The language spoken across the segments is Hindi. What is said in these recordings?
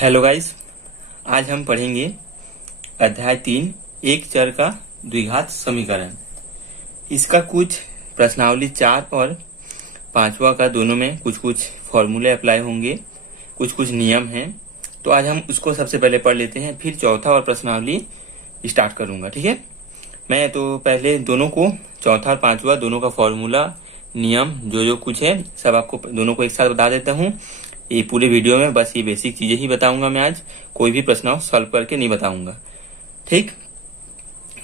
हेलो गाइस, आज हम पढ़ेंगे अध्याय 3 एक चर का द्विघात समीकरण। इसका कुछ प्रश्नावली 4 और 5वां का दोनों में कुछ कुछ फॉर्मूले अप्लाई होंगे, कुछ कुछ नियम हैं। तो आज हम उसको सबसे पहले पढ़ लेते हैं, फिर चौथा और प्रश्नावली स्टार्ट करूंगा। ठीक है, मैं तो पहले दोनों को, चौथा और 5वां दोनों का फॉर्मूला, नियम जो कुछ है सब आपको दोनों को एक साथ बता देता हूँ। ये पूरे वीडियो में बस ये बेसिक चीजें ही बताऊंगा मैं आज, कोई भी प्रश्न सॉल्व करके नहीं बताऊंगा। ठीक,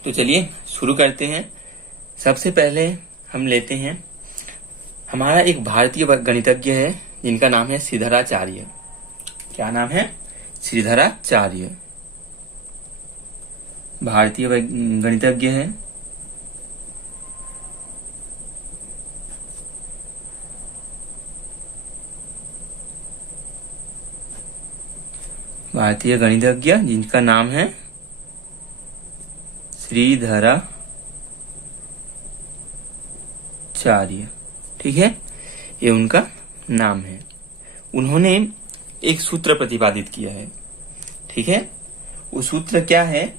तो चलिए शुरू करते हैं। सबसे पहले हम लेते हैं, हमारा एक भारतीय गणितज्ञ है जिनका नाम है श्रीधराचार्य। क्या नाम है? श्रीधराचार्य, भारतीय गणितज्ञ है। भारतीय गणितज्ञ जिनका नाम है श्रीधराचार्य। ठीक है, ये उनका नाम है। उन्होंने एक सूत्र प्रतिपादित किया है। ठीक है, वो सूत्र क्या है?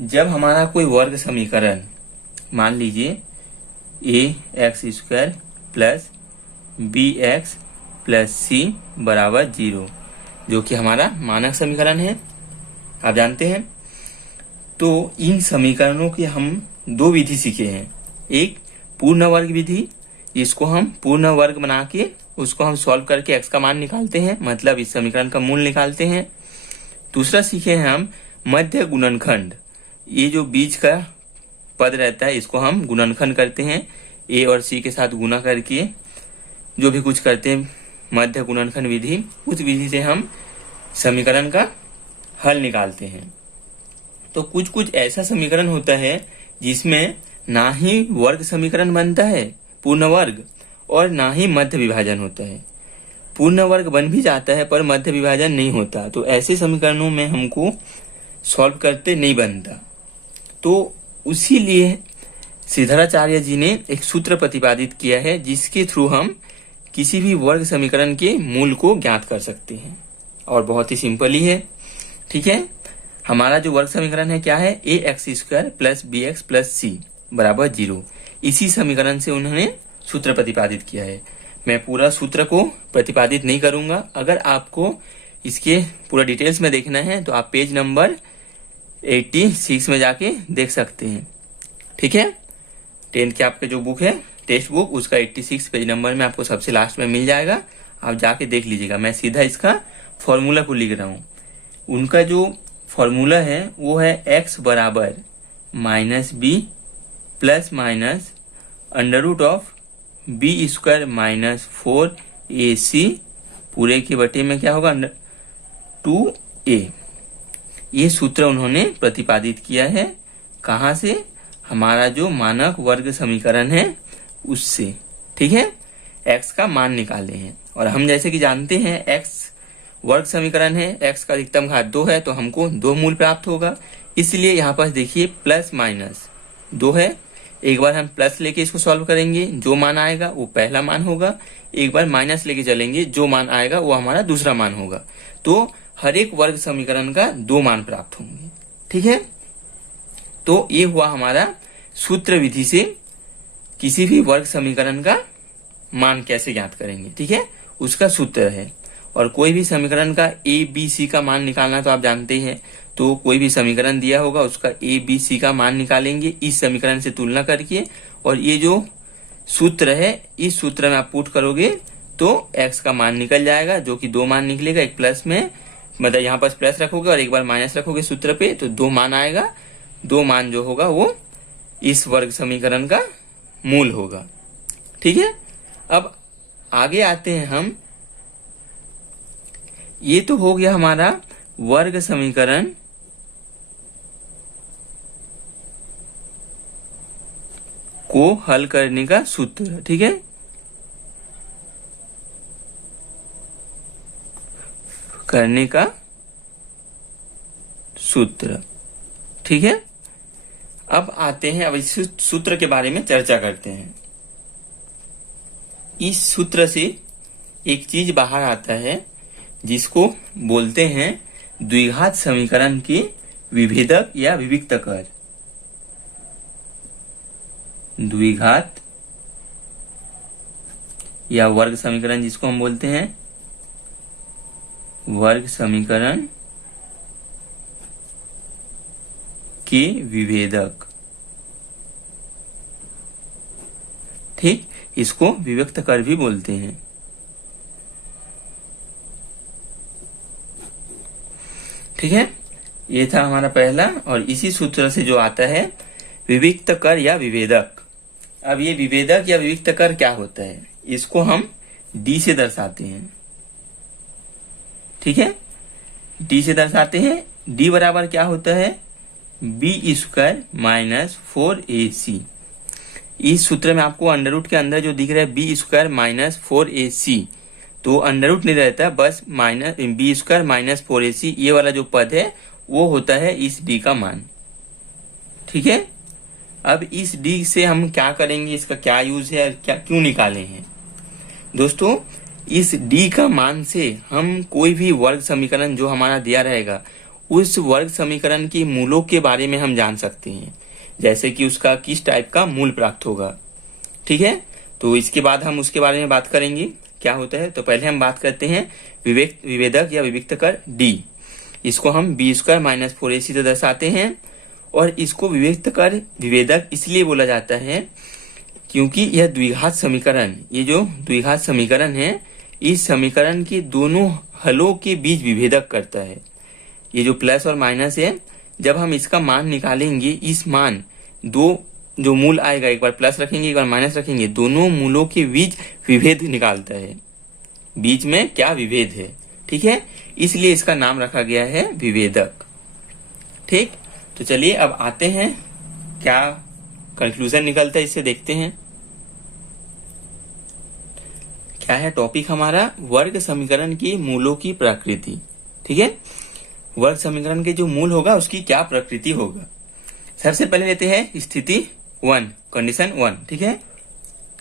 जब हमारा कोई वर्ग समीकरण, मान लीजिए ax² plus bx plus c बराबर 0, जो कि हमारा मानक समीकरण है, आप जानते हैं। तो इन समीकरणों की हम दो विधि सीखे हैं। एक पूर्ण वर्ग विधि, इसको हम पूर्ण वर्ग बना के उसको हम सॉल्व करके x का मान निकालते हैं, मतलब इस समीकरण का मूल निकालते हैं। दूसरा सीखे हैं हम मध्य गुणनखंड। ये जो बीच का पद रहता है इसको हम गुणनखंड करते हैं, a और c के साथ गुणा करके जो भी कुछ करते हैं, मध्य गुणनखंड विधि, उस विधि से हम समीकरण का हल निकालते हैं। तो कुछ कुछ ऐसा समीकरण होता है जिसमें ना ही वर्ग समीकरण बनता है पूर्ण वर्ग, और ना ही मध्य विभाजन होता है। पूर्ण वर्ग बन भी जाता है पर मध्य विभाजन नहीं होता, तो ऐसे समीकरणों में हमको सॉल्व करते नहीं बनता। तो उसी लिए श्रीधराचार्य जी ने एक सूत्र प्रतिपादित किया है जिसके थ्रू हम किसी भी वर्ग समीकरण के मूल को ज्ञात कर सकते हैं, और बहुत ही सिंपल ही है। ठीक है, हमारा जो वर्ग समीकरण है क्या है? ax² plus bx plus c बराबर 0। इसी समीकरण से उन्होंने सूत्र प्रतिपादित किया है। मैं पूरा सूत्र को प्रतिपादित नहीं करूंगा। अगर आपको इसके पूरा डिटेल्स में देखना है तो आप पेज नंबर 86 में जाके देख सकते हैं। ठीक है, 10th के आपके जो बुक है टेक्स्ट बुक, उसका 86 पेज नंबर में आपको सबसे लास्ट में मिल जाएगा, आप जाके देख लीजिएगा। मैं सीधा इसका फॉर्मूला को लिख रहा हूँ। उनका जो फॉर्मूला है वो है x बराबर -b plus minus √b² minus 4ac पूरे के बटे में क्या होगा 2a। ये सूत्र उन्होंने प्रतिपादित किया है। कहाँ से? हमारा जो मानक वर्ग समीकरण है उससे। ठीक है, x का मान निकाले हैं, और हम जैसे कि जानते हैं x वर्ग समीकरण है, x का अधिकतम घात 2 है, तो हमको 2 मूल प्राप्त होगा। इसलिए यहाँ पर देखिए प्लस माइनस 2 है। एक बार हम प्लस लेके इसको सॉल्व करेंगे, जो मान आएगा वो पहला मान होगा। एक बार माइनस लेके चलेंगे, जो मान आएगा वो हमारा दूसरा मान होगा। तो हर एक वर्ग समीकरण का 2 मान प्राप्त होंगे। ठीक है, तो ये हुआ हमारा सूत्र विधि से किसी भी वर्ग समीकरण का मान कैसे ज्ञात करेंगे। ठीक है, उसका सूत्र है। और कोई भी समीकरण का a b c का मान निकालना तो आप जानते हैं। तो कोई भी समीकरण दिया होगा उसका a b c का मान निकालेंगे इस समीकरण से तुलना करके, और ये जो सूत्र है इस सूत्र में आप पुट करोगे तो x का मान निकल जाएगा, जो कि 2 मान निकलेगा। एक प्लस में, मतलब यहाँ पर प्लस रखोगे और एक बार माइनस रखोगे सूत्र पे, तो 2 मान आएगा। 2 मान जो होगा वो इस वर्ग समीकरण का मूल होगा। ठीक है, अब आगे आते हैं हम। ये तो हो गया हमारा वर्ग समीकरण को हल करने का सूत्र। ठीक है, करने का सूत्र। ठीक है, अब आते हैं, अब इस सूत्र के बारे में चर्चा करते हैं। इस सूत्र से एक चीज बाहर आता है जिसको बोलते हैं द्विघात समीकरण के विभेदक या विविक्त कर। द्विघात या वर्ग समीकरण जिसको हम बोलते हैं वर्ग समीकरण के विभेदक। ठीक, इसको विविक्त कर भी बोलते हैं। ठीक है, ये था हमारा पहला, और इसी सूत्र से जो आता है विविक्त कर या विभेदक। अब ये विभेदक या विविक्त कर क्या होता है, इसको हम डी से दर्शाते हैं। ठीक है, डी से दर्शाते हैं। डी बराबर क्या होता है, बी स्क्वायर माइनस 4ac। इस सूत्र में आपको अंडर रूट के अंदर जो दिख रहा है बी स्क्वायर माइनस 4ac, तो अंडर रूट नहीं रहता, बस minus B square minus 4ac ये वाला जो पद है वो होता है इस डी का मान। ठीक है, अब इस डी से हम क्या करेंगे, इसका क्या यूज है, क्या क्यों निकाले हैं दोस्तों। इस डी का मान से हम कोई भी वर्ग समीकरण जो हमारा दिया रहेगा उस वर्ग समीकरण के मूलों के बारे में हम जान सकते हैं, जैसे कि उसका किस टाइप का मूल प्राप्त होगा। ठीक है, तो इसके बाद हम उसके बारे में बात करेंगे क्या होता है। तो पहले हम बात करते हैं विभेदक या विविक्त कर डी। इसको हम बी स्क्वायर माइनस 4ac से दर्शाते हैं, और इसको विविक्त कर विभेदक इसलिए बोला जाता है क्योंकि यह द्विघात समीकरण, ये जो द्विघात समीकरण है, इस समीकरण के दोनों हलों के बीच विभेदक करता है। ये जो प्लस और माइनस है, जब हम इसका मान निकालेंगे, इस मान दो जो मूल आएगा, एक बार प्लस रखेंगे एक बार माइनस रखेंगे, दोनों मूलों के बीच विभेद निकालता है, बीच में क्या विभेद है। ठीक है, इसलिए इसका नाम रखा गया है विभेदक। ठीक, तो चलिए अब आते हैं क्या कंक्लूजन निकलता है, इससे देखते हैं क्या है टॉपिक हमारा, वर्ग समीकरण के मूलों की प्रकृति। ठीक है, वर्ग समीकरण के जो मूल होगा उसकी क्या प्रकृति होगा। सबसे पहले लेते हैं स्थिति 1, कंडीशन 1। ठीक है,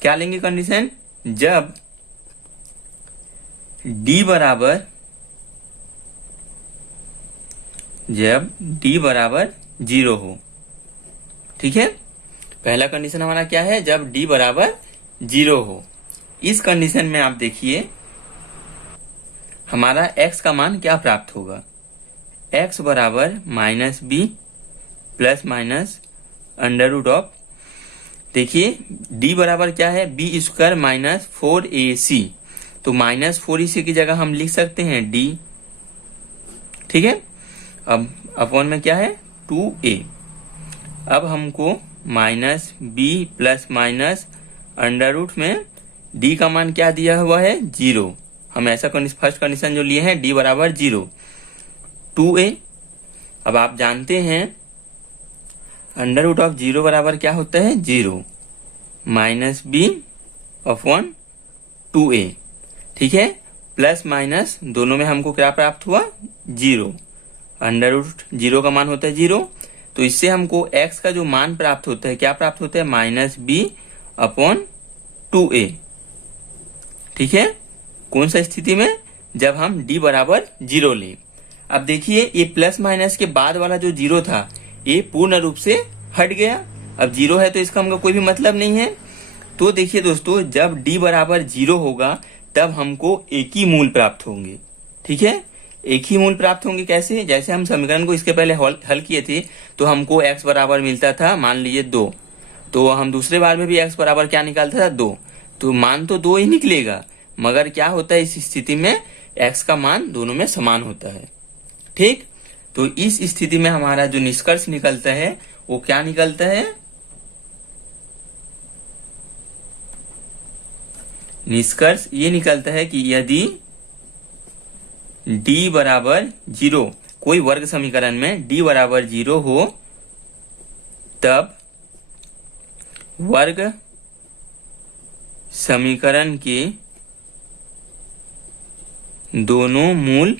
क्या लेंगे कंडीशन, जब d बराबर 0 हो। ठीक है, पहला कंडीशन हमारा क्या है, जब d बराबर 0 हो। इस कंडीशन में आप देखिए हमारा x का मान क्या प्राप्त होगा, x बराबर minus b plus minus under root of, देखिए d बराबर क्या है, बी स्क्वायर माइनस 4ac, तो माइनस 4ac की जगह हम लिख सकते हैं d। ठीक है, अब अपॉन में क्या है 2a। अब हमको minus b plus minus under root में d का मान क्या दिया हुआ है 0। हम ऐसा फर्स्ट कंडीशन जो लिए हैं d बराबर 0, 2a। अब आप जानते हैं अंडर रूट ऑफ 0 बराबर क्या होता है 0, माइनस बी अपॉन 2a। ठीक है, प्लस माइनस दोनों में हमको क्या प्राप्त हुआ 0, अंडर रूट 0 का मान होता है 0, तो इससे हमको x का जो मान प्राप्त होता है क्या प्राप्त होता है माइनस बी अपॉन 2a। ठीक है, कौन सा स्थिति में, जब हम d बराबर 0 ले। अब देखिए ये प्लस माइनस के बाद वाला जो 0 था ये पूर्ण रूप से हट गया। अब 0 है तो इसका हमको कोई भी मतलब नहीं है। तो देखिए दोस्तों, जब d बराबर 0 होगा तब हमको एक ही मूल प्राप्त होंगे। ठीक है, एक ही मूल प्राप्त होंगे कैसे, जैसे हम समीकरण को इसके पहले हल किए थे तो हमको x बराबर मिलता था मान लीजिए 2, तो हम दूसरे बार में भी x बराबर क्या निकालता था 2, तो मान तो 2 ही निकलेगा, मगर क्या होता है इस स्थिति में x का मान दोनों में समान होता है। ठीक, तो इस स्थिति में हमारा जो निष्कर्ष निकलता है वो क्या निकलता है, निष्कर्ष ये निकलता है कि यदि d बराबर 0, कोई वर्ग समीकरण में d बराबर 0 हो तब वर्ग समीकरण के दोनों मूल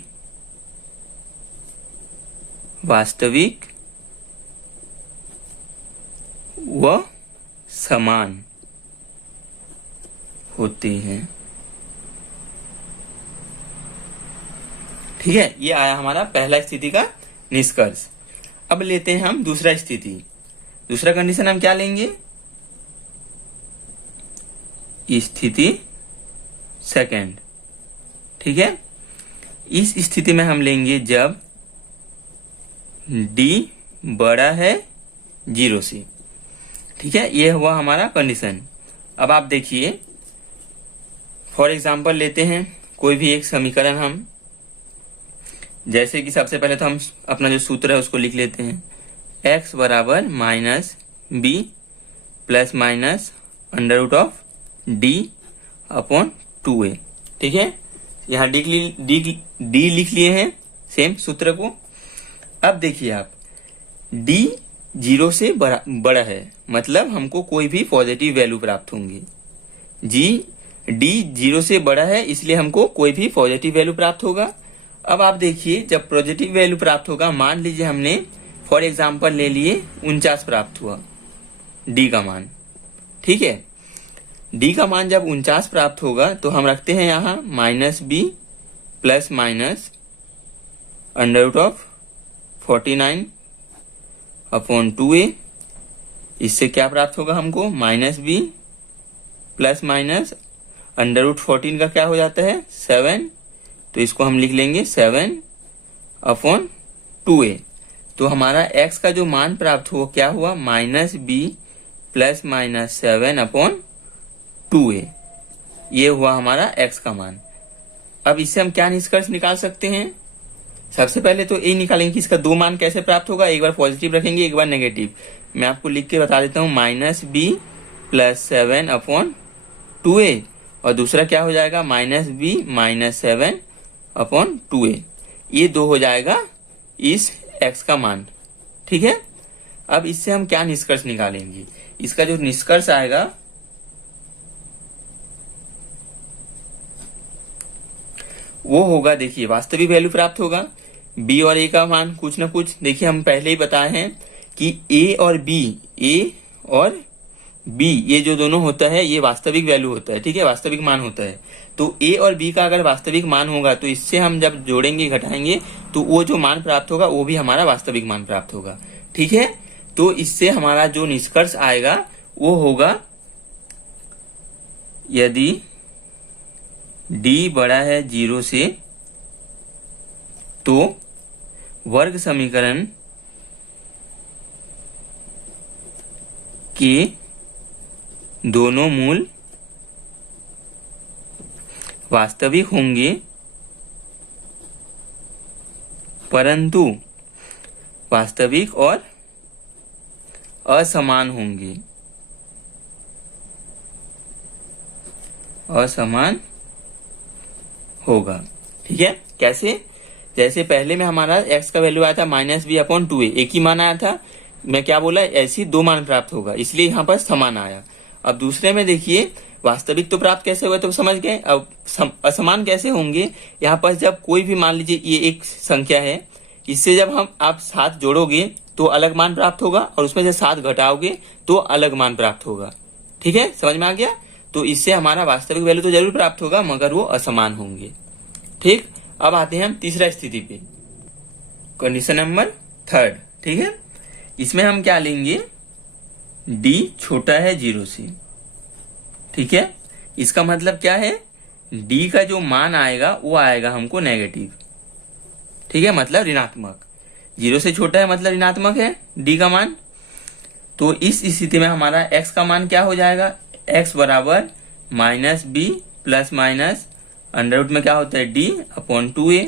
वास्तविक व समान होते हैं। ठीक है, ये आया हमारा पहला स्थिति का निष्कर्ष। अब लेते हैं हम दूसरा स्थिति। दूसरा कंडीशन हम क्या लेंगे? स्थिति सेकंड। ठीक है, इस स्थिति में हम लेंगे जब d बड़ा है 0 से। ठीक है, ये हुआ हमारा कंडीशन। अब आप देखिए, फॉर एग्जांपल लेते हैं कोई भी एक समीकरण हम, जैसे कि सबसे पहले तो हम अपना जो सूत्र है उसको लिख लेते हैं, x बराबर minus b plus minus under root of d upon 2a। ठीक है, यहाँ डी लिख लिए हैं सेम सूत्र को। अब देखिए आप, d 0 से बड़ा है, मतलब हमको कोई भी पॉजिटिव वैल्यू प्राप्त होंगी। d 0 से बड़ा है इसलिए हमको कोई भी पॉजिटिव वैल्यू प्राप्त होगा। अब आप देखिए, जब पॉजिटिव वैल्यू प्राप्त होगा, मान लीजिए हमने फॉर एग्जांपल ले लिए 49 प्राप्त हुआ d का मान। ठीक है, d का मान जब 49 प्राप्त होगा तो हम रखते हैं यहाँ minus b plus minus under root of 49 upon 2a। इससे क्या प्राप्त होगा हमको? Minus b plus minus under root 14 का क्या हो जाता है? 7। तो इसको हम लिख लेंगे 7 अपॉन 2a। तो हमारा x का जो मान प्राप्त हुआ क्या हुआ? Minus b plus minus 7 upon 2a। ये हुआ हमारा x का मान। अब इससे हम क्या निष्कर्ष निकाल सकते हैं? सबसे पहले तो ये निकालेंगे कि इसका दो मान कैसे प्राप्त होगा। एक बार पॉजिटिव रखेंगे, एक बार नेगेटिव। मैं आपको लिख के बता देता हूँ, minus b plus 7 upon 2a, और दूसरा क्या हो जाएगा? Minus b minus 7 upon 2a। ये दो हो जाएगा इस x का मान। ठीक है, अब इससे हम क्या निष्कर्ष निकालेंगे? इसका जो निष्कर्ष आएगा वो होगा, देखिए वास्तविक वैल्यू प्राप्त होगा। b और a का मान कुछ ना कुछ, देखिए हम पहले ही बताए हैं कि a और b ये जो दोनों होता है ये वास्तविक वैल्यू होता है। ठीक है, वास्तविक मान होता है। तो a और b का अगर वास्तविक मान होगा तो इससे हम जब जोड़ेंगे घटाएंगे तो वो जो मान प्राप्त होगा वो भी हमारा वास्तविक मान प्राप्त होगा। ठीक है, तो इससे हमारा जो निष्कर्ष आएगा वो होगा, यदि d बड़ा है 0 से तो वर्ग समीकरण के दोनों मूल वास्तविक होंगे, परंतु वास्तविक और असमान होंगे। असमान होगा। ठीक है, कैसे? जैसे पहले में हमारा x का वैल्यू आया था माइनस बी अपॉन 2a, एक ही मान आया था। मैं क्या बोला? ऐसी दो मान प्राप्त होगा, इसलिए यहाँ पर समान आया। अब दूसरे में देखिए, वास्तविक तो प्राप्त कैसे हुआ तो समझ गए। अब असमान कैसे होंगे? यहाँ पर जब कोई भी, मान लीजिए ये एक संख्या है, इससे जब आप 7 जोड़ोगे तो अलग मान प्राप्त होगा, और उसमें से 7 घटाओगे तो अलग मान प्राप्त होगा। ठीक है, समझ में आ गया? तो इससे हमारा वास्तविक वैल्यू तो जरूर प्राप्त होगा, मगर वो असमान होंगे। ठीक, अब आते हैं हम तीसरा स्थिति पे, कंडीशन नंबर 3। ठीक है, इसमें हम क्या लेंगे? d छोटा है 0 से। ठीक है, इसका मतलब क्या है? d का जो मान आएगा वो आएगा हमको नेगेटिव। ठीक है, मतलब ऋणात्मक। 0 से छोटा है मतलब ऋणात्मक है d का मान। तो इस स्थिति में हमारा x का मान क्या हो जाएगा? x बराबर minus b plus minus under root में क्या होता है? d upon 2a।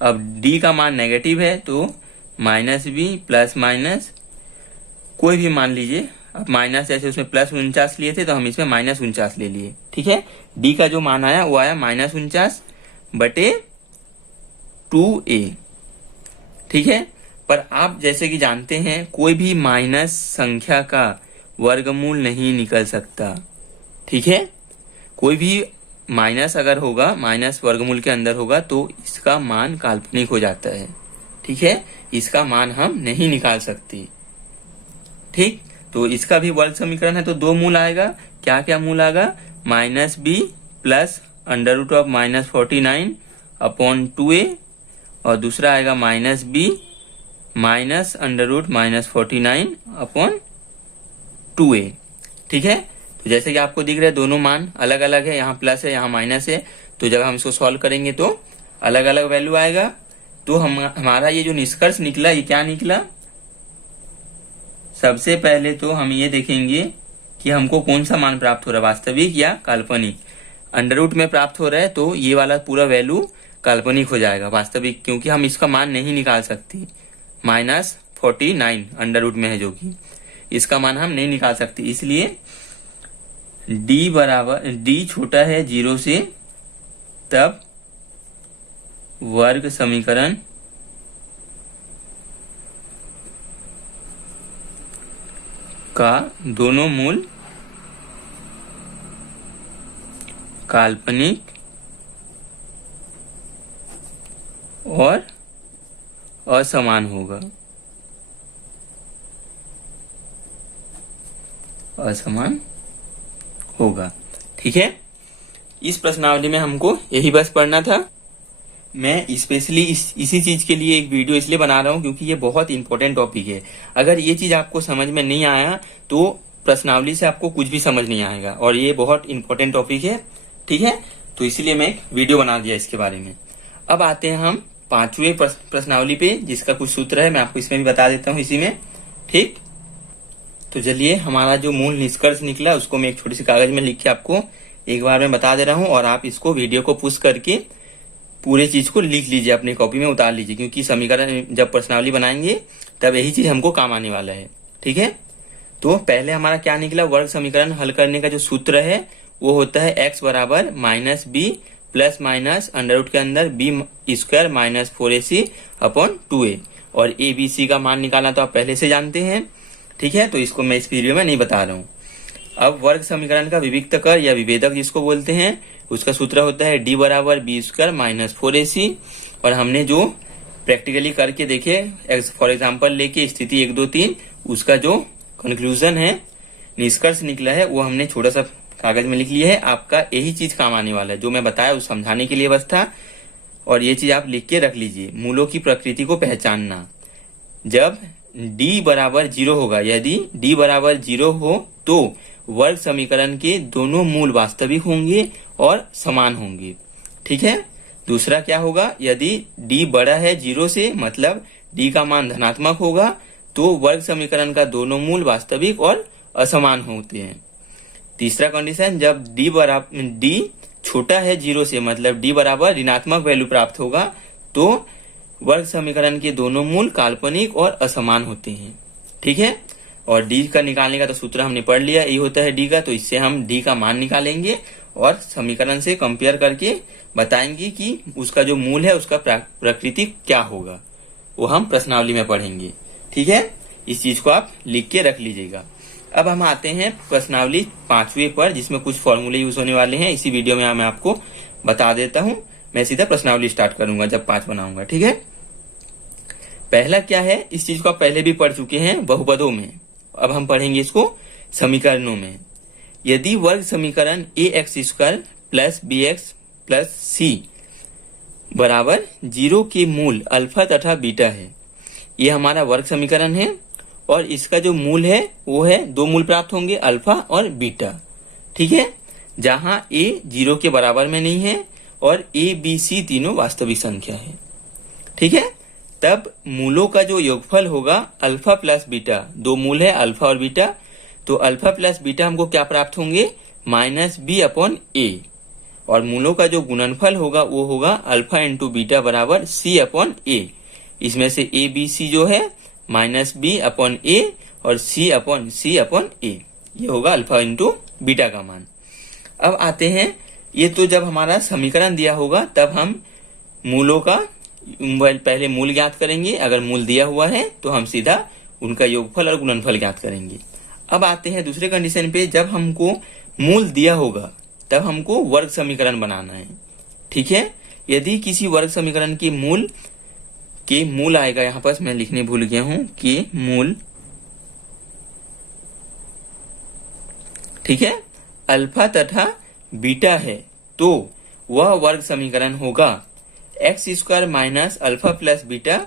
अब d का मान नेगेटिव है तो माइनस बी प्लस माइनस कोई भी मान लीजिए। अब माइनस, जैसे उसमें प्लस 49 लिए थे तो हम इसमें माइनस 49 ले लिए। ठीक है, d का जो मान आया वो आया माइनस 49 बटे 2a। ठीक है, पर आप जैसे कि जानते हैं कोई भी माइनस संख्या का वर्गमूल नहीं निकल सकता। ठीक है, कोई भी माइनस अगर होगा, माइनस वर्गमूल के अंदर होगा तो इसका मान काल्पनिक हो जाता है। ठीक है, इसका मान हम नहीं निकाल सकते। ठीक, तो इसका भी वर्ग समीकरण है तो दो मूल आएगा। क्या क्या मूल आएगा? Minus b plus under root of minus 49 upon 2a और दूसरा आएगा minus b minus under root minus 49 upon 2a। ठीक है, तो जैसे कि आपको दिख रहा है दोनों मान अलग अलग है, यहाँ प्लस है यहाँ माइनस है, तो जब हम इसको सॉल्व करेंगे तो अलग अलग वैल्यू आएगा। तो हमारा ये जो निष्कर्ष निकला ये क्या निकला, सबसे पहले तो हम ये देखेंगे कि हमको कौन सा मान प्राप्त हो रहा है, वास्तविक या काल्पनिक। अंडर रूट में प्राप्त हो रहा है तो ये वाला पूरा वैल्यू काल्पनिक हो जाएगा, वास्तविक क्योंकि हम इसका मान नहीं निकाल सकते। माइनस 49 अंडर रूट में है जो कि इसका मान हम नहीं निकाल सकते, इसलिए d छोटा है 0 से, तब वर्ग समीकरण का दोनों मूल काल्पनिक और असमान होगा, असमान होगा। ठीक है, इस प्रश्नावली में हमको यही बस पढ़ना था। मैं स्पेशली इसी चीज के लिए एक वीडियो इसलिए बना रहा हूँ क्योंकि ये बहुत इंपॉर्टेंट टॉपिक है। अगर ये चीज आपको समझ में नहीं आया तो प्रश्नावली से आपको कुछ भी समझ नहीं आएगा, और ये बहुत इंपॉर्टेंट टॉपिक है। ठीक है, तो इसीलिए मैं एक वीडियो बना दिया इसके बारे में। अब आते हैं हम 5वें प्रश्नावली पे, जिसका कुछ सूत्र है मैं आपको इसमें भी बता देता हूँ इसी में। ठीक, तो चलिए हमारा जो मूल निष्कर्ष निकला उसको मैं एक छोटी सी कागज में लिख के आपको एक बार में बता दे रहा हूँ, और आप इसको वीडियो को पुश करके पूरे चीज को लिख लीजिए, अपनी कॉपी में उतार लीजिए, क्योंकि समीकरण जब प्रश्नावली बनाएंगे तब यही चीज हमको काम आने वाला है। ठीक है, तो पहले हमारा क्या निकला, वर्ग समीकरण हल करने का जो सूत्र है वो होता है x बराबर minus b plus minus under root के अंदर B square minus 4ac upon 2a, और ए बी सी का मान निकालना तो आप पहले से जानते हैं। ठीक है, तो इसको मैं इस वीडियो में नहीं बता रहा हूँ। अब वर्ग समीकरण का विविक्त कर या विभेदक जिसको बोलते हैं, उसका सूत्र होता है d बराबर बी स्क्वायर माइनस 4ac, और हमने जो प्रैक्टिकली करके देखे फॉर एग्जाम्पल लेके स्थिति 1 2 3, उसका जो कंक्लूजन है, निष्कर्ष निकला है, वो हमने छोटा सा कागज में लिख लिया है। आपका यही चीज काम आने वाला है, जो मैं बताया उस समझाने के लिए बस था, और ये चीज आप लिख के रख लीजिए। मूलों की प्रकृति को पहचानना, जब d बराबर 0 होगा, यदि d बराबर 0 हो तो वर्ग समीकरण के दोनों मूल वास्तविक होंगे और समान होंगे। ठीक है, दूसरा क्या होगा, यदि d बड़ा है 0 से, मतलब d का मान धनात्मक होगा, तो वर्ग समीकरण का दोनों मूल वास्तविक और असमान होते हैं। तीसरा कंडीशन, जब d छोटा है 0 से, मतलब d बराबर ऋणात्मक वैल्यू प्राप्त होगा, तो वर्ग समीकरण के दोनों मूल काल्पनिक और असमान होते हैं। ठीक है, और d का निकालने का तो सूत्र हमने पढ़ लिया, ये होता है d का, तो इससे हम d का मान निकालेंगे और समीकरण से कंपेयर करके बताएंगे कि उसका जो मूल है उसका प्रकृति क्या होगा, वो हम प्रश्नावली में पढ़ेंगे। ठीक है, इस चीज को आप लिख के रख लीजिएगा। अब हम आते हैं प्रश्नावली 5वें पर, जिसमें कुछ फॉर्मूले यूज होने वाले हैं। इसी वीडियो में मैं आपको बता देता हूँ। मैं सीधा प्रश्नावली स्टार्ट करूंगा जब 5 बनाऊंगा। ठीक है, पहला क्या है, इस चीज को आप पहले भी पढ़ चुके हैं बहुपदों में, अब हम पढ़ेंगे इसको समीकरणों में। यदि वर्ग समीकरण ax square plus bx plus c बराबर 0 के मूल अल्फा तथा बीटा है, ये हमारा वर्ग समीकरण है, और इसका जो मूल है वो है, दो मूल प्राप्त होंगे, अल्फा और बीटा। ठीक है, जहां a 0 के बराबर में नहीं है और a b c तीनों वास्तविक संख्या है। ठीक है, तब मूलों का जो योगफल होगा अल्फा प्लस बीटा, दो मूल है अल्फा और बीटा, तो अल्फा प्लस बीटा हमको क्या प्राप्त होंगे, माइनस बी अपॉन ए, और मूलों का जो गुणनफल होगा वो होगा अल्फा इंटू बीटा बराबर सी अपॉन ए। इसमें से ए बी सी जो है माइनस बी अपॉन ए और सी अपॉन ए, ये होगा अल्फा इंटू बीटा का मान। अब आते हैं, ये तो जब हमारा समीकरण दिया होगा तब हम मूलों का पहले मूल ज्ञात करेंगे, अगर मूल दिया हुआ है तो हम सीधा उनका योगफल और गुणनफल ज्ञात करेंगे। अब आते हैं दूसरे कंडीशन पे, जब हमको मूल दिया होगा तब हमको वर्ग समीकरण बनाना है। ठीक है, यदि किसी वर्ग समीकरण के मूल आएगा, यहाँ पर मैं लिखने भूल गया हूं कि मूल, ठीक है, अल्फा तथा बीटा है, तो वह वर्ग समीकरण होगा x square minus alpha plus beta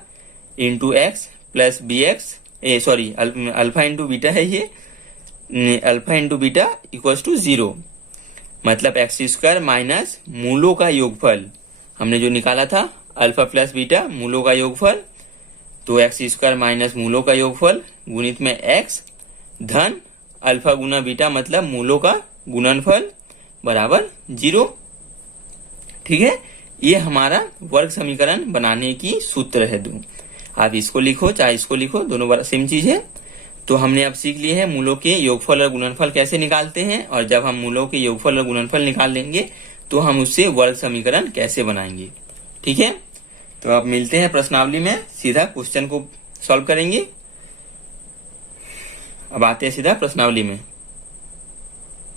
into x plus b x, sorry alpha into beta है ये, alpha into beta equals to 0। मतलब एक्स स्क्वायर माइनस मूलों का योगफल, हमने जो निकाला था अल्फा प्लस बीटा मूलों का योगफल, तो एक्स स्क्वायर माइनस मूलों का योगफल गुणित में एक्स धन अल्फा गुना बीटा मतलब मूलों का गुणनफल बराबर 0। ठीक है, ये हमारा वर्ग समीकरण बनाने की सूत्र है। दो आप इसको लिखो चाहे इसको लिखो, दोनों सेम चीज है। तो हमने अब सीख लिए हैं मूलों के योगफल और गुणनफल कैसे निकालते हैं, और जब हम मूलों के योगफल और गुणनफल निकाल लेंगे तो हम उससे वर्ग समीकरण कैसे बनाएंगे। ठीक है, तो अब मिलते हैं प्रश्नावली में, सीधा क्वेश्चन को सॉल्व करेंगे। अब आते हैं सीधा प्रश्नावली में।